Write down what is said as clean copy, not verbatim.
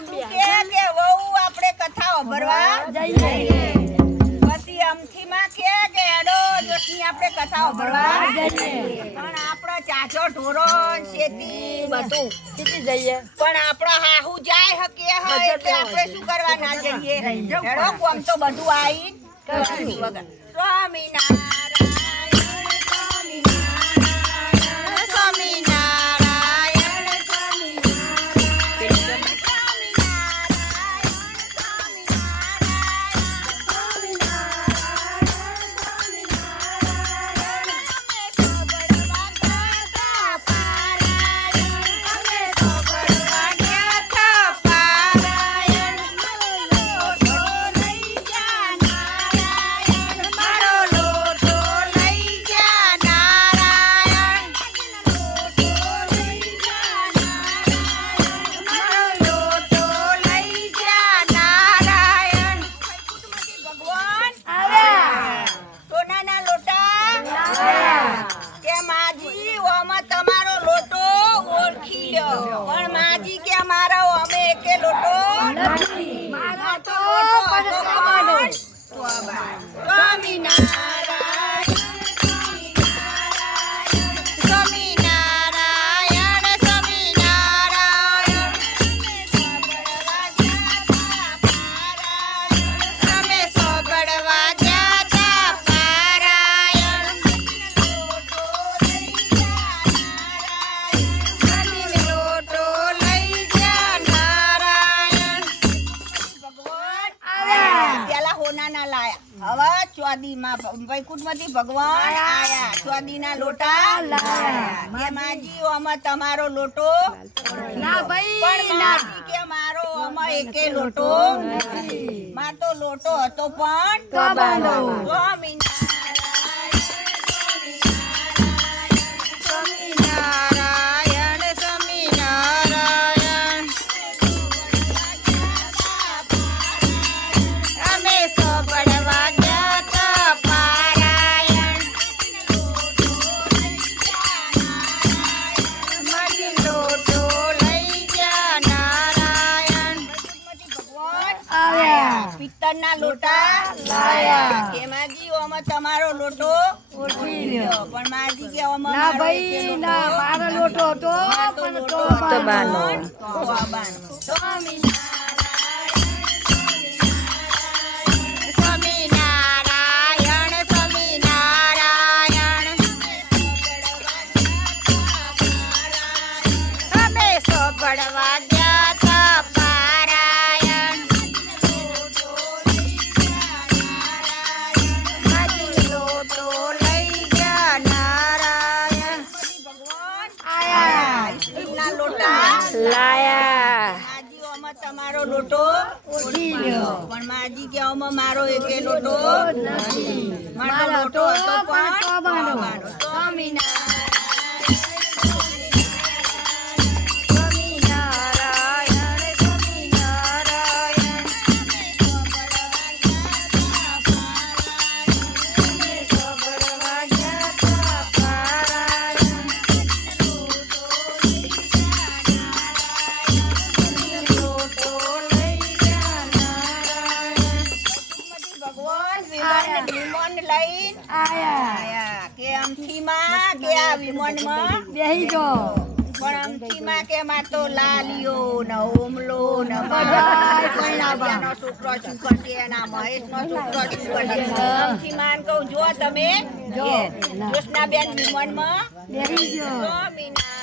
પાછું કે વહુ આપણે કથા ભરવા જઈએ પછી અમથીમાં કે હેડો જોશની આપણે કથા ભરવા જઈએ પણ આપણો ચાચો ઢોરો શેતી બધું શીખી જઈએ પણ આપણો હાહુ જાય હકે હોય એટલે આપણે શું કરવા ના જઈએ હેડો કોમ તો બધું આઈ કરશું વગર વૈકુંઠમાંથી ભગવાન આયા ચોદીના લોટા લાયા કે માજી ઓમાં તમારો લોટો ના ભાઈ પણ માજી કે મારો ઓમાં એકે લોટો નથી માર તો લોટો હતો પણ કબાનો લોટા લાયા કે માજી ઓમાં તમારો લોટો ઓળખી લ્યો પણ માજી કે ઓમાં ના ભાઈ ના મારો લોટો હતો પણ તો બાનો તમારો લોટો ઓછી લ્યો પણ માજી કે ઓમાં મારો એકે લોટો નથી મારો લોટો હતો પણ કબાનો જો તમે જોશના બેન વિમાનમાં બેહી ગયો